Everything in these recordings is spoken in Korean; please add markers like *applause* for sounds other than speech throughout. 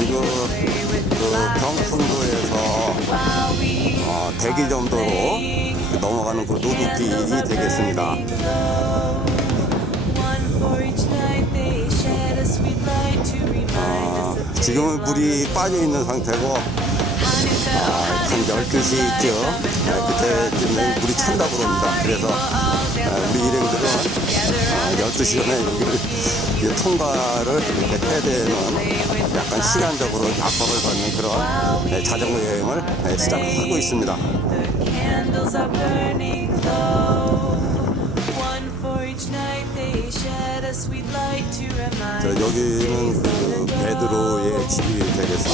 지금 그 경풍도에서 we 어, 대기 정도로 넘어가는 그 노두길이 되겠습니다. 지금은 물이 빠져 있는 상태고 oh 한 12시 있죠. 아, 그때쯤에 물이 찬다고 그럽니다. 그래서 아, 우리 일행들은 아, 12시 전에 여기를 통과를 이렇게 해야 되는 약간 시간적으로 압박을 받는 그런 네, 자전거 여행을 네, 시작하고 있습니다. 자, us of 여기는 days 그 long ago. 베드로의 집이 되겠습니다.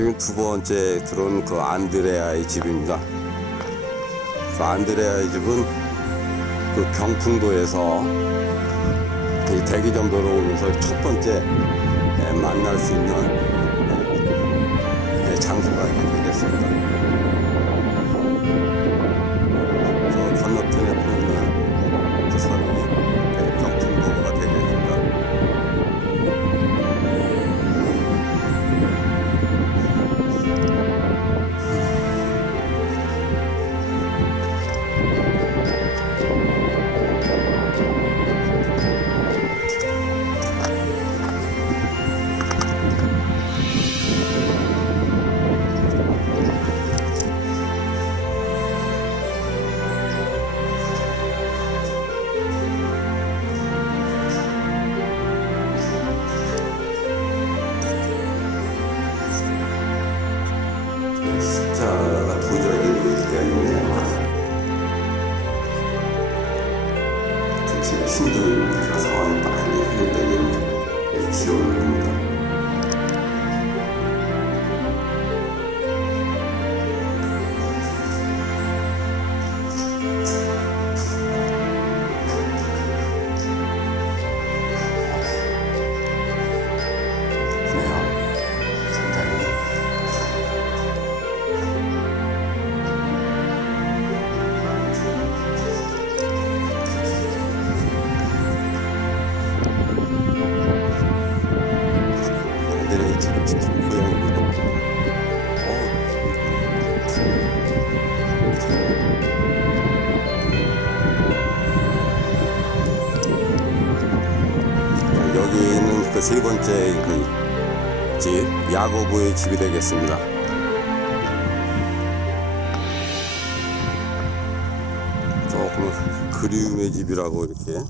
여기 두 번째 들어온 그 안드레아의 집입니다. 그 안드레아의 집은 그 경풍도에서 이 대기점도로 오면서 첫 번째 에, 만날 수 있는 에, 에, 장소가 되겠습니다. 지금 힘든 그런 상황이 그 세 번째 그 집, 야고보의 집이 되겠습니다. 조금 그리움의 집이라고 이렇게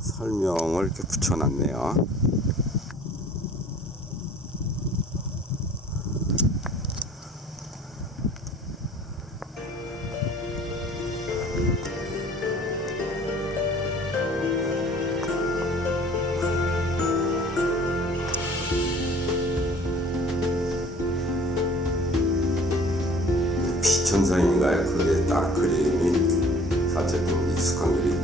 설명을 이렇게 붙여놨네요. 그림이 사실 좀익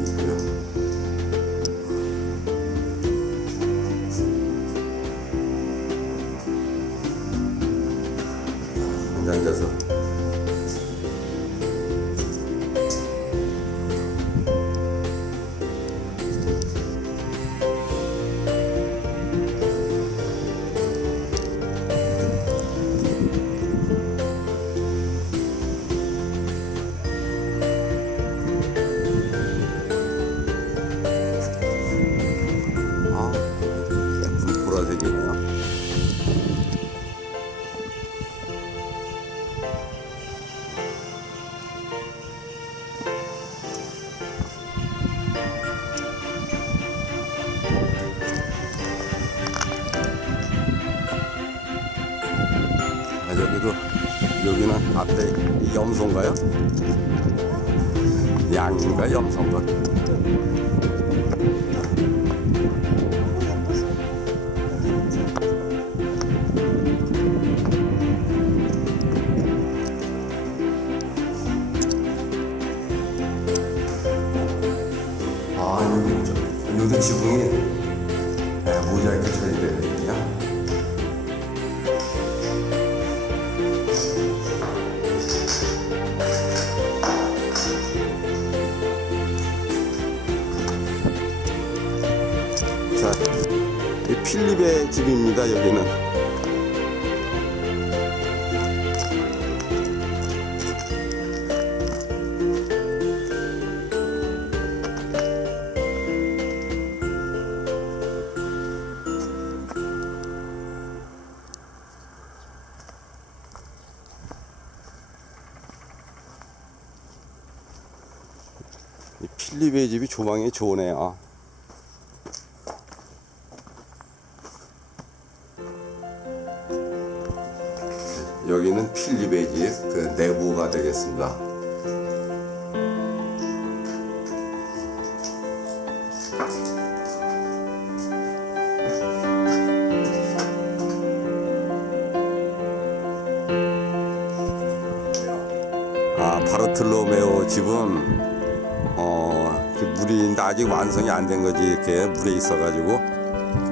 여기는 앞에 이 염소인가요? 양인가 염소인가? 아 여기 저 여기 지붕이 네, 모자이크 처리되거든요. 이 필립의 집입니다. 여기는. 이 필립의 집이 조망이 좋으네요. 여기는 필립의 집, 그 내부가 되겠습니다. 아, 바르틀로메오 집은 어, 그 물이 아직 완성이 안 된 거지 이렇게 물에 있어가지고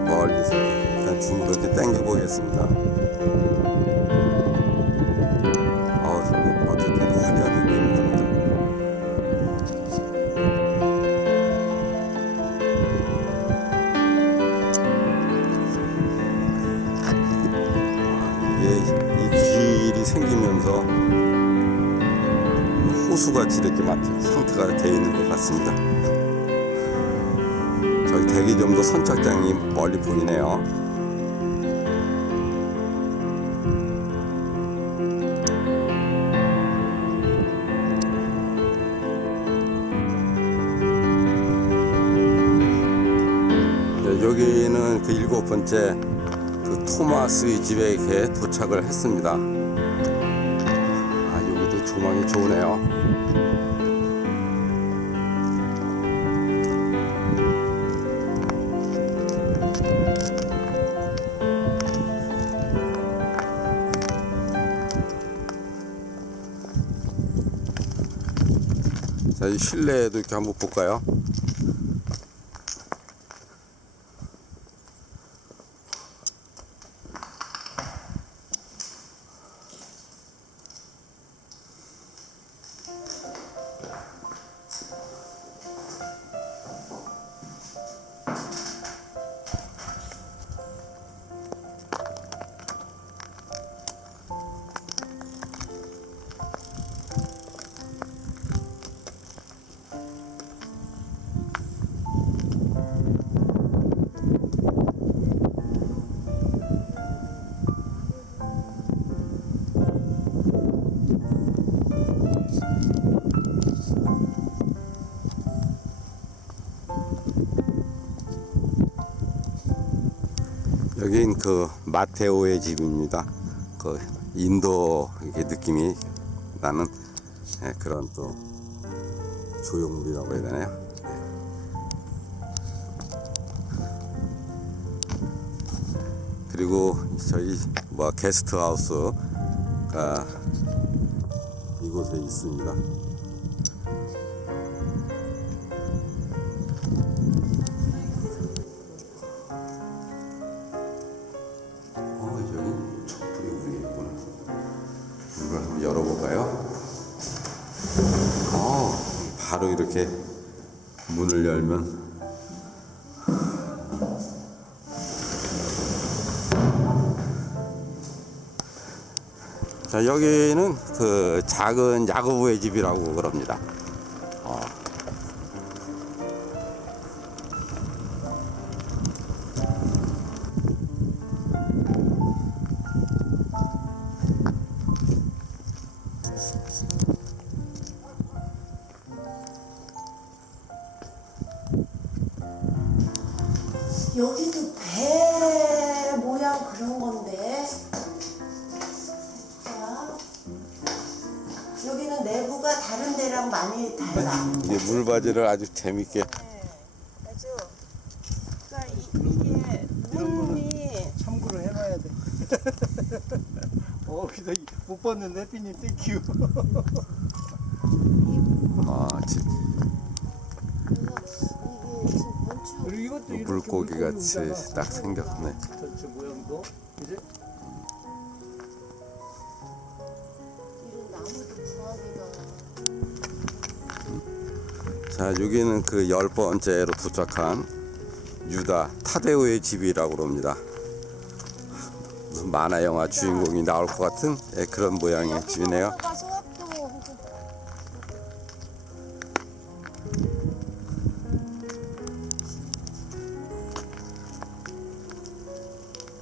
멀리서 일단 줌으로 이렇게 당겨 보겠습니다. 호수같이 이렇게 막 상태가 되어 있는 것 같습니다. 저기 대기점도 선착장이 멀리 보이네요. 네, 여기는 그 일곱 번째 그 토마스 집에 도착을 했습니다. 조망이 좋으네요. 자, 이 실내에도 이렇게 한번 볼까요? 여긴 그 마테오의 집입니다. 그 인도 이렇게 느낌이 나는 예, 그런 또 조형물이라고 해야 되나요? 예. 그리고 저희 뭐 게스트 하우스가 이곳에 있습니다. 바로 이렇게 문을 열면 자 여기는 그 작은 야구부의 집이라고 그럽니다. 여기도 배 모양 그런 건데. 자, 여기는 내부가 다른 데랑 많이 달라. 이게 물바지를 아주 재밌게 아주 그러니까 이, 이게 문이 참고로 해놔야 돼. *laughs* 어, 그래서 못 봤는데 햇빛님 땡큐. *laughs* 아, 지- 그래서 이게 지금 물고기 같이 오잖아. 딱 생겼네. 자, 여기는 그 열 번째로 도착한 유다 타데오의 집이라고 그럽니다. 만화 영화 주인공이 나올 것 같은 예, 그런 모양의 집이네요.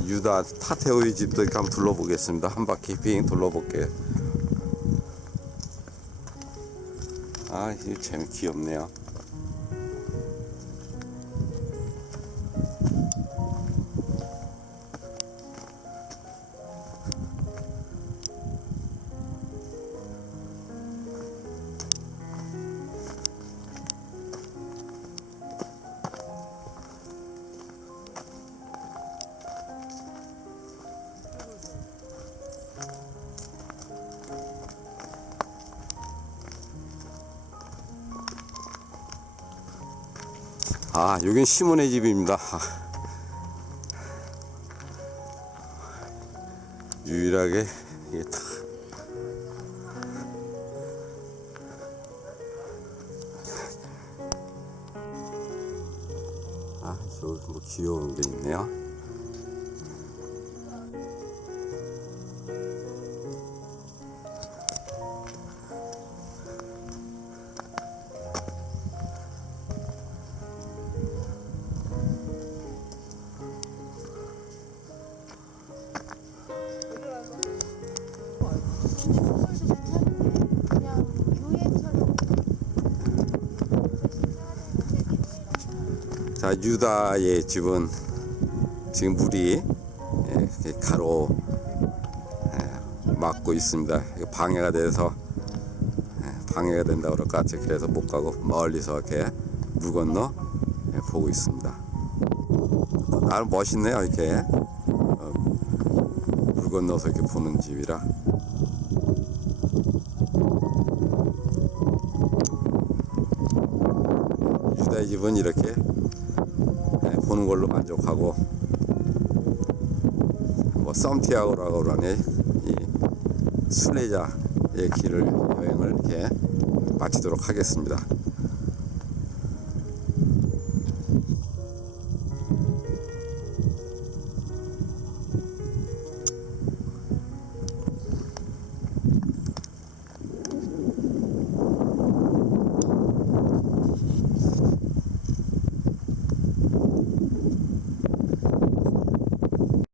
유다 타데오의 집도 이렇게 한번 둘러보겠습니다. 한 바퀴 빙 둘러볼게요. 아, 이거 참 귀엽네요. 아, 여긴 시몬의 집입니다. 아. 유일하게 이게 탁. 아, 저기 뭐 귀여운 게 있네요. 자, 유다의 집은 지금 물이 예, 가로 예, 막고 있습니다. 방해가 돼서 예, 방해가 된다 그럴까 그래서 못 가고 멀리서 이렇게 물 건너 예, 보고 있습니다. 또 나름 멋있네요 이렇게 어, 물 건너서 이렇게 보는 집이라. 집은 이렇게 예, 보는 걸로 만족하고 뭐 썸티아고라고 그러네 이 순례자의 길을 여행을 이렇게 마치도록 하겠습니다.